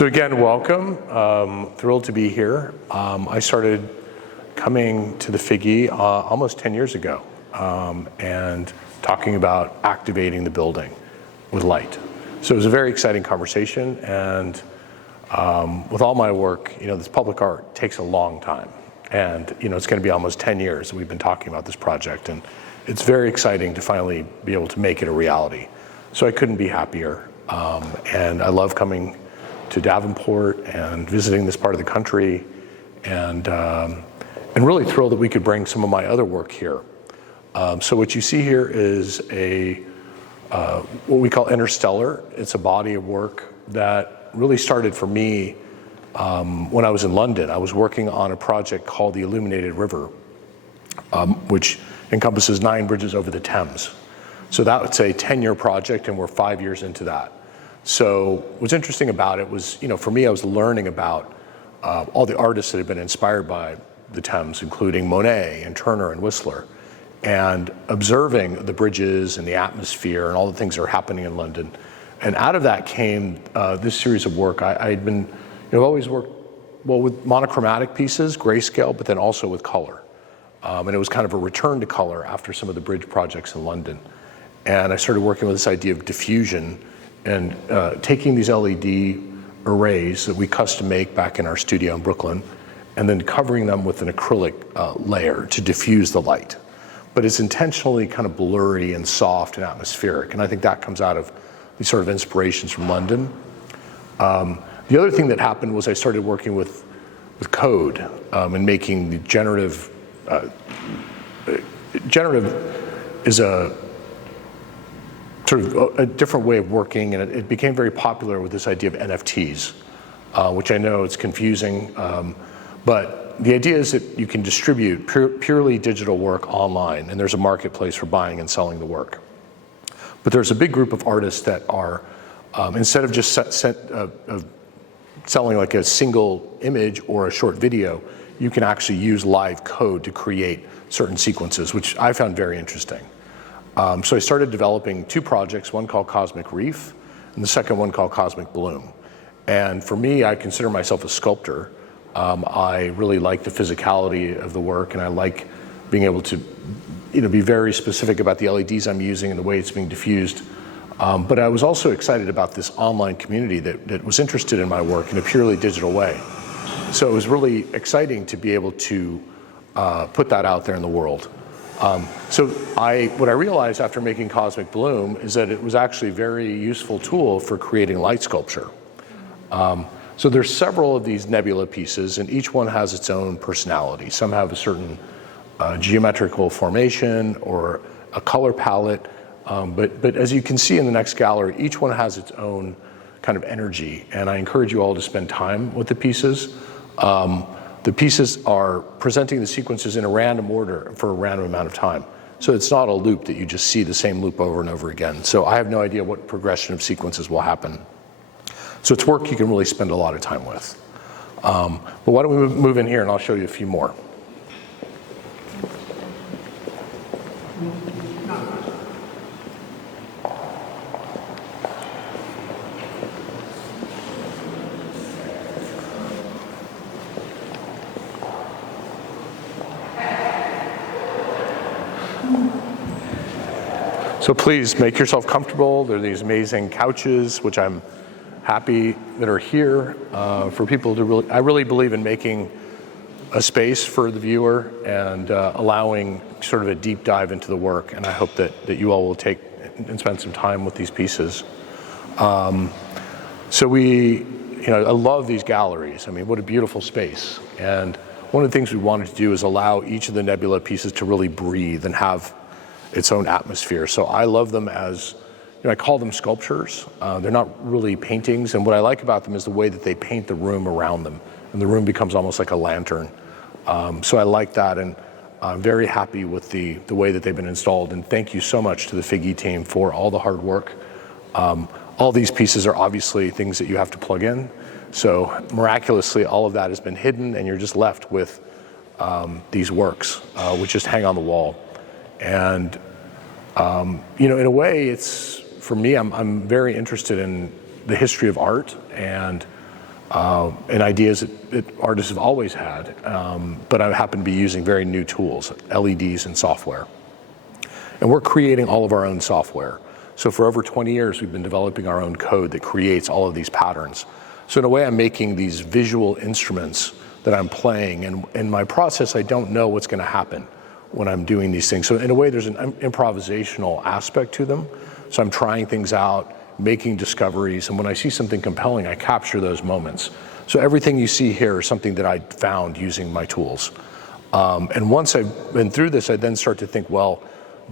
So again, welcome. Thrilled to be here. I started coming to the Figge almost 10 years ago and talking about activating the building with light. So it was a very exciting conversation, and with all my work, this public art takes a long time. And it's going to be almost 10 years that we've been talking about this project, and it's very exciting to finally be able to make it a reality. So I couldn't be happier, and I love coming to Davenport and visiting this part of the country, and really thrilled that we could bring some of my other work here. So what you see here is what we call Interstellar. It's a body of work that really started for me when I was in London. I was working on a project called the Illuminated River, which encompasses 9 bridges over the Thames. So that's a 10-year project, and we're 5 years into that. So what's interesting about it was, for me, I was learning about all the artists that had been inspired by the Thames, including Monet and Turner and Whistler, and observing the bridges and the atmosphere and all the things that are happening in London. And out of that came this series of work. I had been, always worked with monochromatic pieces, grayscale, but then also with color. And it was kind of a return to color after some of the bridge projects in London. And I started working with this idea of diffusion and taking these LED arrays that we custom make back in our studio in Brooklyn, and then covering them with an acrylic layer to diffuse the light. But it's intentionally kind of blurry and soft and atmospheric, and I think that comes out of these sort of inspirations from London. The other thing that happened was I started working with code and making the generative. Generative is a sort of a different way of working, and it became very popular with this idea of NFTs, which I know it's confusing, but the idea is that you can distribute purely digital work online, and there's a marketplace for buying and selling the work. But there's a big group of artists that are, instead of just selling like a single image or a short video, you can actually use live code to create certain sequences, which I found very interesting. So I started developing 2 projects, one called Cosmic Reef, and the second one called Cosmic Bloom. And for me, I consider myself a sculptor. I really like the physicality of the work, and I like being able to be very specific about the LEDs I'm using and the way it's being diffused. But I was also excited about this online community that was interested in my work in a purely digital way. So it was really exciting to be able to put that out there in the world. So what I realized after making Cosmic Bloom is that it was actually a very useful tool for creating light sculpture. So there's several of these nebula pieces, and each one has its own personality. Some have a certain geometrical formation or a color palette, but as you can see in the next gallery, each one has its own kind of energy, and I encourage you all to spend time with the pieces. The pieces are presenting the sequences in a random order for a random amount of time. So it's not a loop that you just see the same loop over and over again. So I have no idea what progression of sequences will happen. So it's work you can really spend a lot of time with. But why don't we move in here and I'll show you a few more. So please make yourself comfortable. There are these amazing couches, which I'm happy that are here for people to I really believe in making a space for the viewer and allowing sort of a deep dive into the work. And I hope that you all will take and spend some time with these pieces. So I love these galleries. I mean, what a beautiful space. And one of the things we wanted to do is allow each of the nebula pieces to really breathe and have its own atmosphere. So I love them as, I call them sculptures. They're not really paintings, and what I like about them is the way that they paint the room around them, and the room becomes almost like a lantern. So I like that, and I'm very happy with the way that they've been installed, and thank you so much to the Figge team for all the hard work. All these pieces are obviously things that you have to plug in, so miraculously all of that has been hidden, and you're just left with these works, which just hang on the wall. And in a way, it's for me. I'm very interested in the history of art and and ideas that artists have always had, but I happen to be using very new tools, LEDs and software. And we're creating all of our own software. So for over 20 years, we've been developing our own code that creates all of these patterns. So in a way, I'm making these visual instruments that I'm playing, and in my process, I don't know what's going to happen when I'm doing these things. So in a way, there's an improvisational aspect to them. So I'm trying things out, making discoveries, and when I see something compelling, I capture those moments. So everything you see here is something that I found using my tools. And once I've been through this, I then start to think, well,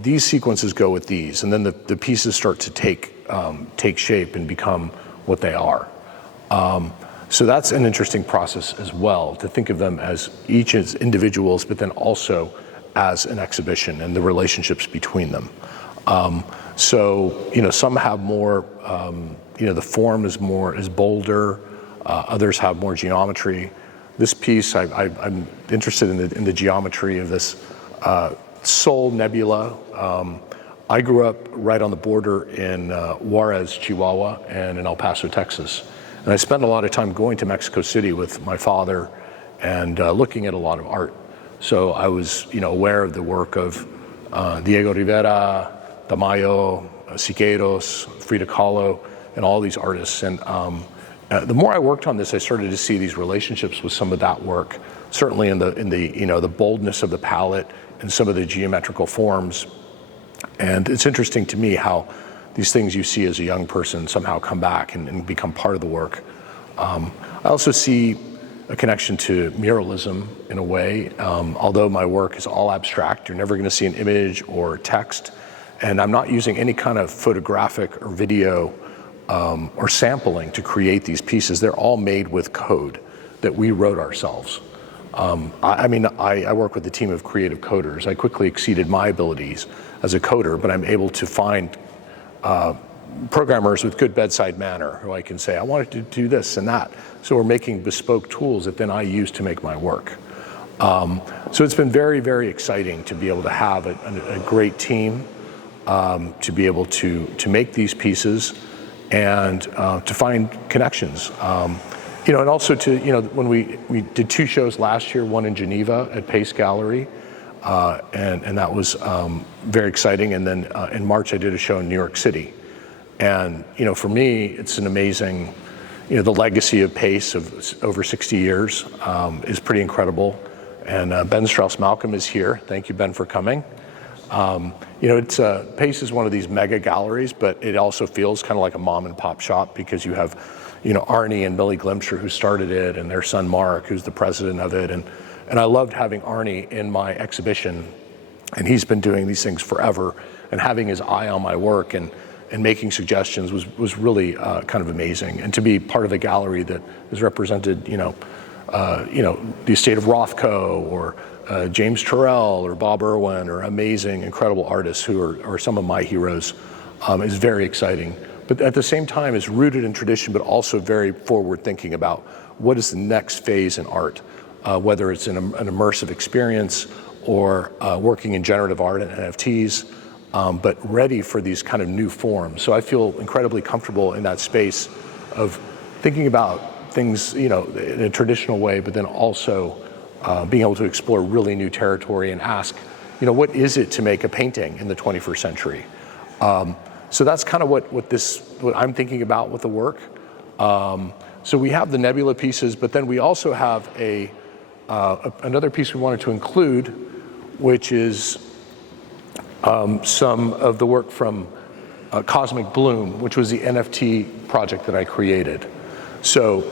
these sequences go with these, and then the pieces start to take shape and become what they are. So that's an interesting process as well, to think of them as each as individuals, but then also as an exhibition and the relationships between them. So, some have more, the form is bolder, others have more geometry. This piece, I'm interested in the geometry of this Sol Nebula. I grew up right on the border in Juarez, Chihuahua, and in El Paso, Texas. And I spent a lot of time going to Mexico City with my father and looking at a lot of art. So I was, aware of the work of Diego Rivera, Tamayo, Siqueiros, Frida Kahlo, and all these artists. And the more I worked on this, I started to see these relationships with some of that work, certainly in the boldness of the palette and some of the geometrical forms. And it's interesting to me how these things you see as a young person somehow come back and become part of the work. I also see a connection to muralism in a way. Although my work is all abstract, you're never going to see an image or text, and I'm not using any kind of photographic or video or sampling to create these pieces. They're all made with code that we wrote ourselves. I work with a team of creative coders. I quickly exceeded my abilities as a coder, but I'm able to find programmers with good bedside manner who I can say, I wanted to do this and that. So we're making bespoke tools that then I use to make my work. So it's been very, very exciting to be able to have a great team, to be able to make these pieces and to find connections. And also when we did 2 shows last year, one in Geneva at Pace Gallery, and that was very exciting. And then in March, I did a show in New York City. And, for me, it's an amazing, the legacy of Pace of over 60 years is pretty incredible. And Ben Strauss-Malcolm is here. Thank you, Ben, for coming. Pace is one of these mega galleries, but it also feels kind of like a mom and pop shop because you have, Arnie and Millie Glimcher who started it, and their son Mark, who's the president of it. And I loved having Arnie in my exhibition, and he's been doing these things forever, and having his eye on my work and making suggestions was really kind of amazing. And to be part of a gallery that has represented, the estate of Rothko or James Turrell or Bob Irwin or amazing, incredible artists who are some of my heroes is very exciting. But at the same time, it's rooted in tradition, but also very forward thinking about what is the next phase in art, whether it's an immersive experience or working in generative art and NFTs, but ready for these kind of new forms. So I feel incredibly comfortable in that space of thinking about things, in a traditional way, but then also being able to explore really new territory and ask, what is it to make a painting in the 21st century? So that's kind of what I'm thinking about with the work. So we have the Nebula pieces, but then we also have another piece we wanted to include, which is some of the work from Cosmic Bloom, which was the NFT project that I created. So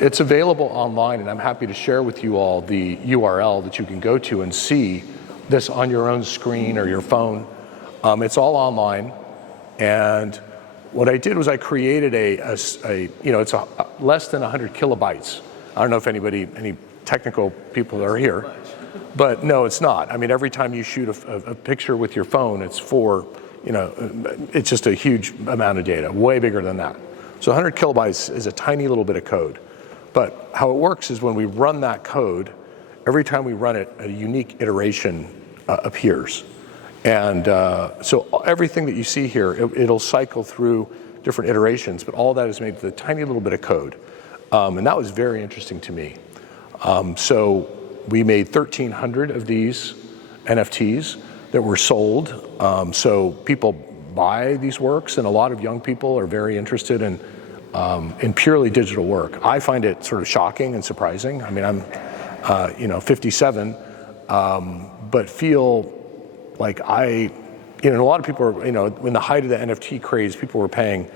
it's available online, and I'm happy to share with you all the URL that you can go to and see this on your own screen or your phone. It's all online, and what I did was I created it's less than 100 kilobytes. I don't know if any technical people are here, but no, it's not. I mean, every time you shoot a picture with your phone, it's it's just a huge amount of data, way bigger than that. So 100 kilobytes is a tiny little bit of code. But how it works is when we run that code, every time we run it, a unique iteration appears. And so everything that you see here, it'll cycle through different iterations, but all that is made with a tiny little bit of code. And that was very interesting to me. So we made 1,300 of these NFTs that were sold. So people buy these works, and a lot of young people are very interested in purely digital work. I find it sort of shocking and surprising. I mean, I'm 57, but feel like a lot of people are, in the height of the NFT craze, people were paying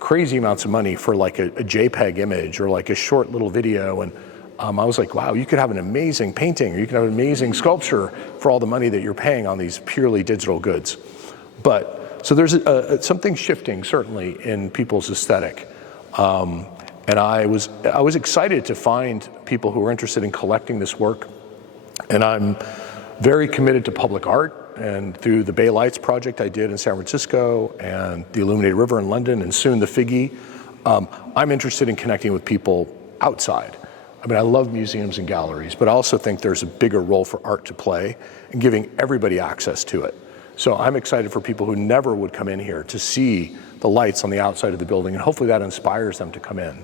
crazy amounts of money for like a JPEG image or like a short little video. And I was like, wow, you could have an amazing painting, or you could have an amazing sculpture for all the money that you're paying on these purely digital goods. So there's something shifting certainly in people's aesthetic. And I was excited to find people who were interested in collecting this work. And I'm very committed to public art. And through the Bay Lights project I did in San Francisco, and the Illuminated River in London, and soon the Figge, I'm interested in connecting with people outside. I mean, I love museums and galleries, but I also think there's a bigger role for art to play in giving everybody access to it. So I'm excited for people who never would come in here to see the lights on the outside of the building, and hopefully that inspires them to come in.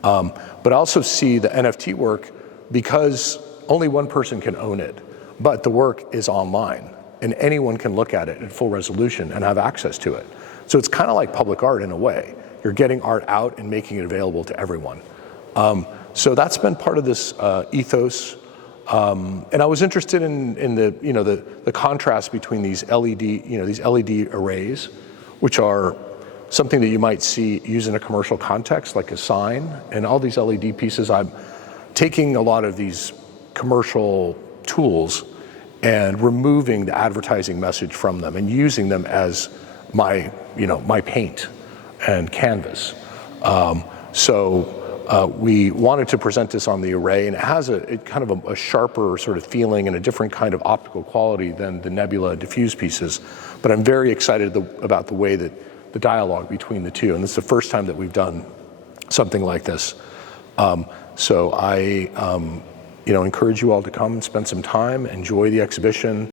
But I also see the NFT work, because only one person can own it, but the work is online, and anyone can look at it in full resolution and have access to it. So it's kind of like public art in a way. You're getting art out and making it available to everyone. So that's been part of this ethos. And I was interested in the contrast between these LED arrays, which are something that you might see used in a commercial context, like a sign, and all these LED pieces. I'm taking a lot of these commercial tools and removing the advertising message from them and using them as my paint and canvas. We wanted to present this on the array, and it has kind of a sharper sort of feeling and a different kind of optical quality than the Nebula diffused pieces. But I'm very excited about the way that the dialogue between the two, and this is the first time that we've done something like this. So I encourage you all to come and spend some time, enjoy the exhibition.